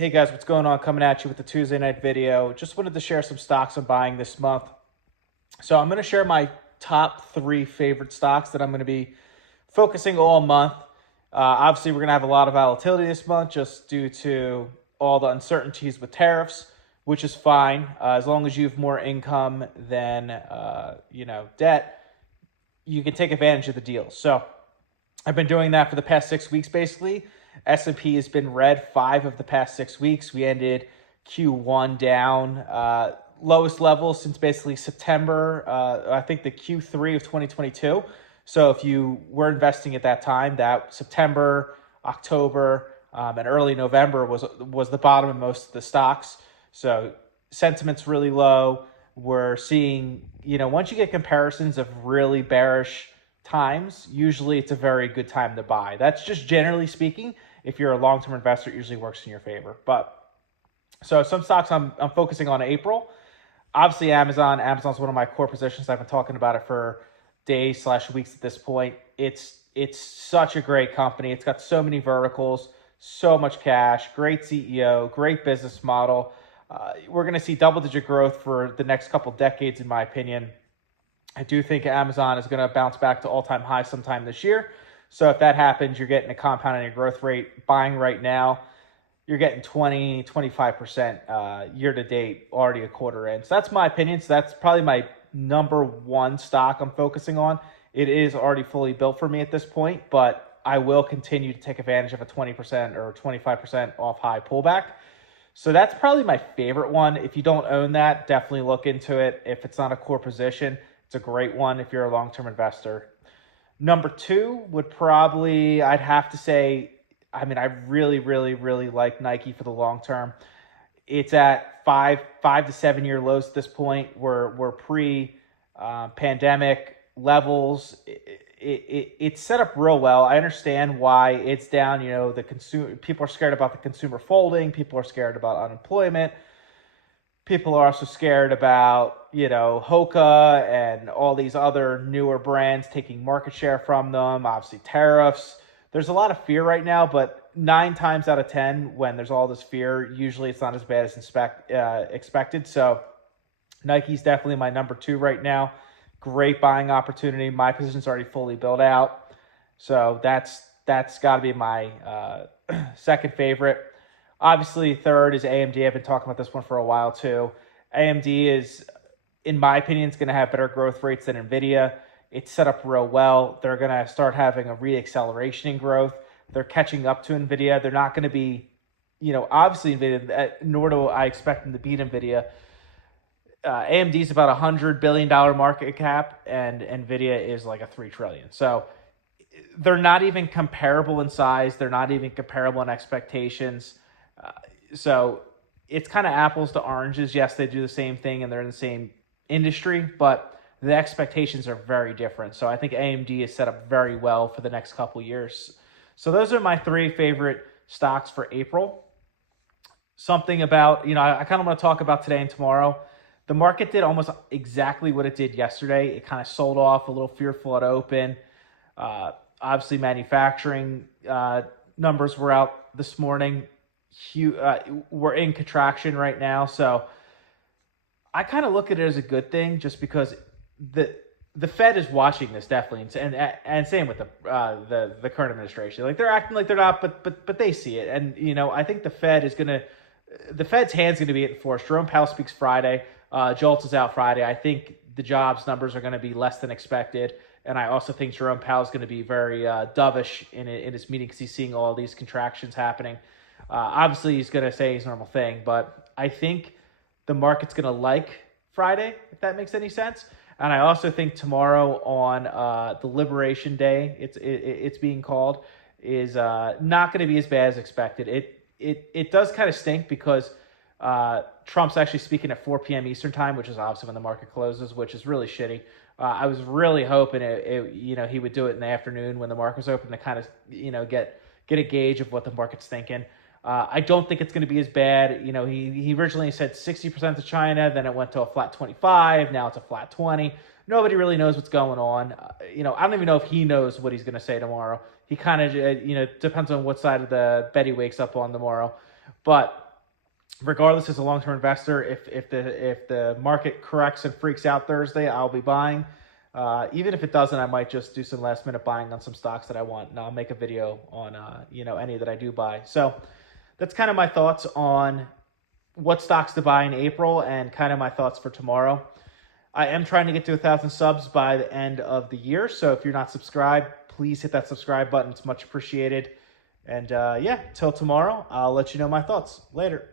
Hey guys, what's going on? Coming at you with the Tuesday night video. Just wanted to share some stocks I'm buying this month. So I'm going to share my top three favorite stocks that I'm going to be focusing all month. Obviously, we're going to have a lot of volatility this month just due to all the uncertainties with tariffs, which is fine as long as you have more income than debt. You can take advantage of the deals. So I've been doing that for the past 6 weeks, basically. S&P has been red 5 of the past 6 weeks. We ended Q1 down, lowest level since basically September, I think the Q3 of 2022. So if you were investing at that time, that September, October, and early November was the bottom of most of the stocks. So sentiment's really low. We're seeing, once you get comparisons of really bearish times, usually it's a very good time to buy. That's just generally speaking. If you're a long-term investor, it usually works in your favor. But so some stocks I'm focusing on April. Obviously, Amazon. Amazon's one of my core positions. I've been talking about it for days/weeks at this point. It's such a great company. It's got so many verticals, so much cash, great CEO, great business model. We're going to see double-digit growth for the next couple decades, in my opinion. I do think Amazon is going to bounce back to all-time high sometime this year. So if that happens, you're getting a compound annual growth rate. Buying right now, you're getting 20, 25% year to date, already a quarter in. So that's my opinion. So that's probably my number one stock I'm focusing on. It is already fully built for me at this point, but I will continue to take advantage of a 20% or 25% off high pullback. So that's probably my favorite one. If you don't own that, definitely look into it. If it's not a core position, it's a great one if you're a long-term investor. Number two would probably, I'd have to say, I really, really, really like Nike for the long term. It's at 5 to 7 year lows at this point. We're pre-pandemic levels. It's set up real well. I understand why it's down. The consumer, people are scared about the consumer folding. People are scared about unemployment. People are also scared about, Hoka and all these other newer brands taking market share from them. Obviously, tariffs. There's a lot of fear right now, but 9 times out of 10, when there's all this fear, usually it's not as bad as expected. So Nike's definitely my number 2 right now. Great buying opportunity. My position's already fully built out. So that's got to be my second favorite. Obviously, third is AMD. I've been talking about this one for a while too. AMD is, in my opinion, is going to have better growth rates than NVIDIA. It's set up real well. They're going to start having a re-acceleration in growth. They're catching up to NVIDIA. They're not going to be, obviously NVIDIA, nor do I expect them to beat NVIDIA. AMD is about $100 billion market cap, and NVIDIA is like a $3 trillion. So they're not even comparable in size. They're not even comparable in expectations. So it's kind of apples to oranges. Yes, they do the same thing and they're in the same industry, but the expectations are very different. So I think AMD is set up very well for the next couple years. So those are my 3 favorite stocks for April. Something about, I kind of want to talk about today and tomorrow. The market did almost exactly what it did yesterday. It kind of sold off a little fearful at open. Obviously, manufacturing numbers were out this morning. We're in contraction right now, so I kind of look at it as a good thing, just because the Fed is watching this definitely, and same with the current administration. Like, they're acting like they're not, but they see it, and I think the Fed's hand's gonna be enforced. Jerome Powell speaks Friday. Jolts is out Friday. I think the jobs numbers are going to be less than expected. And I also think Jerome Powell is going to be very dovish in his meeting, because he's seeing all these contractions happening. Obviously, he's going to say his normal thing, but I think the market's going to like Friday, if that makes any sense. And I also think tomorrow on the Liberation Day, it's being called, is not going to be as bad as expected. It does kind of stink because Trump's actually speaking at 4 p.m. Eastern time, which is obviously when the market closes, which is really shitty. I was really hoping he would do it in the afternoon when the market was open to kind of get a gauge of what the market's thinking. I don't think it's going to be as bad. He originally said 60% to China, then it went to a flat 25, now it's a flat 20. Nobody really knows what's going on. I don't even know if he knows what he's going to say tomorrow. He kind of, depends on what side of the bed he wakes up on tomorrow. But regardless, as a long-term investor, if the market corrects and freaks out Thursday, I'll be buying. Even if it doesn't, I might just do some last minute buying on some stocks that I want, and I'll make a video on any that I do buy. So that's kind of my thoughts on what stocks to buy in April and kind of my thoughts for tomorrow. I am trying to get to 1,000 subs by the end of the year, so if you're not subscribed, please hit that subscribe button. It's much appreciated. And yeah, till tomorrow, I'll let you know my thoughts. Later.